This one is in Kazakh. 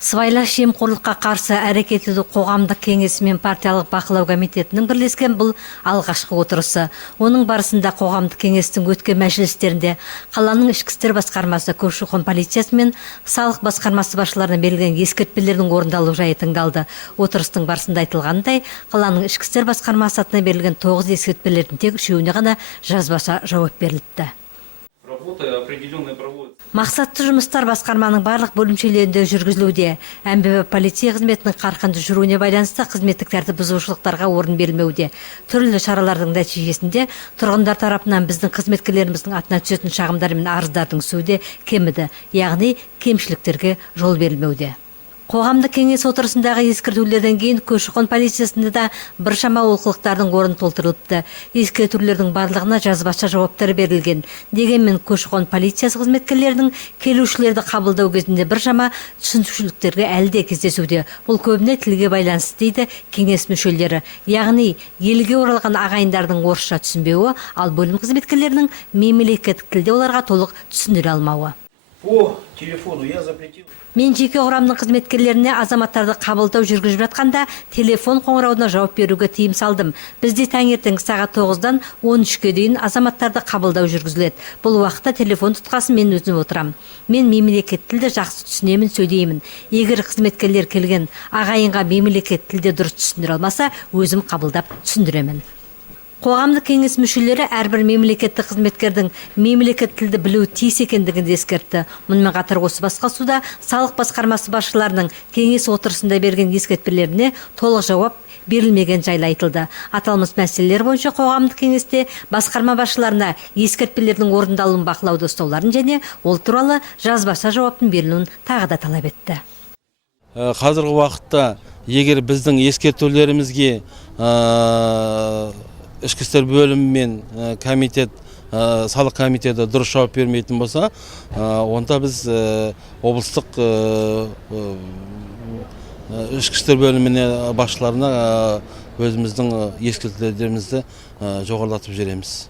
Сыбайлас жемқорлыққа қарсы әрекет ету қоғамдық кеңесі мен партиялық бақылау комитетінің бірлескен бұл алғашқы отырысы. Оның барысында қоғамдық кеңестің өткен мәжілістерінде қаланың ішкі істер басқармасы, көші-қон полициясы мен салық басқармасы басшыларына берілген ескертпелердің орындалу жайы тыңдалды. Отырыстың барысында айтылғандай, қаланың ішкі істер басқармасы атына берілген 9 ескертпелердің тек 3-еуіне ғана жазбаша жауап берілді. Мақсатты жұмыстар басқарманың барлық бөлімшелерінде жүргізілуде. МББ полиция қызметінің қарқынды жүруіне байланысты қызметтік тәртіп бұзушылықтарға орын берілмеуде. Түрлі шаралардың нәтижесінде тұрғындар тарапынан біздің қызметкерлеріміздің атына түсетін шағымдар мен арыздардың түсуде кеміді, яғни кемшіліктерге жол берілмеуде. Қоғамдық кеңес отырысындағы ескертулерден кейін көші-қон полициясында да біршама олқылықтардың орны толтырылыпты. Ескертулердің барлығына жазбаша жауаптар берілген. Дегенмен көші-қон полициясы қызметкерлерінің келушілерді қабылдау кезінде біршама түсінушіліктерге әлі де кездесуде. Бұл көбіне тілге байланысты дейді кеңес мүшелері. Яғни елге оралған ағайындардың орысша түсінбеуі, ал бөлім қызметкерлерінің мемлекеттік тілде оларға толық түсіндіре алмауы. По телефону я запретил. Мен жеке құрамның қызметкерлеріне азаматтарды қабылдау жүргізіп жатқанда телефон қоңырауына жауап беруге тыйым салдым. Бізде таңертеңгі сағат 9-дан 13-ке дейін азаматтарды қабылдау жүргізіледі. Бұл уақытта телефон тұтқасын мен өзім отырам. Мен мемлекет тілді жақсы түсінемін, сөйлеймін. Егер қызметкерлер келген ағайынға мемлекет тілде дұрыс түсіндіре алмаса, өзім қабылдап түсіндіремін. Қоғамдық кеңес мүшелері әрбір мемлекеттік қызметкердің мемлекет тілді білуі тиіс екендігін ескертті. Мұнымен қатар осы басқосуда салық басқармасы басшыларының кеңес отырысында берген ескертпелеріне толық жауап берілмеген жайлы айтылды. Аталмыш мәселелер бойынша қоғамдық кеңесте басқарма басшыларына ескертпелердің орындалуын бақылауды ұстауларын және ол туралы жазбаша жауаптың берілуін тағы да талап етті. Қазіргі уақытта егер біздің ескертулерімізге ішкі істер бөлімі мен комитет, салық комитеті дұрыс жауап бермейтін болса, онда біз облыстық ішкі істер бөліміне басшыларына өзіміздің ескертулерімізді жоғарлатып жібереміз.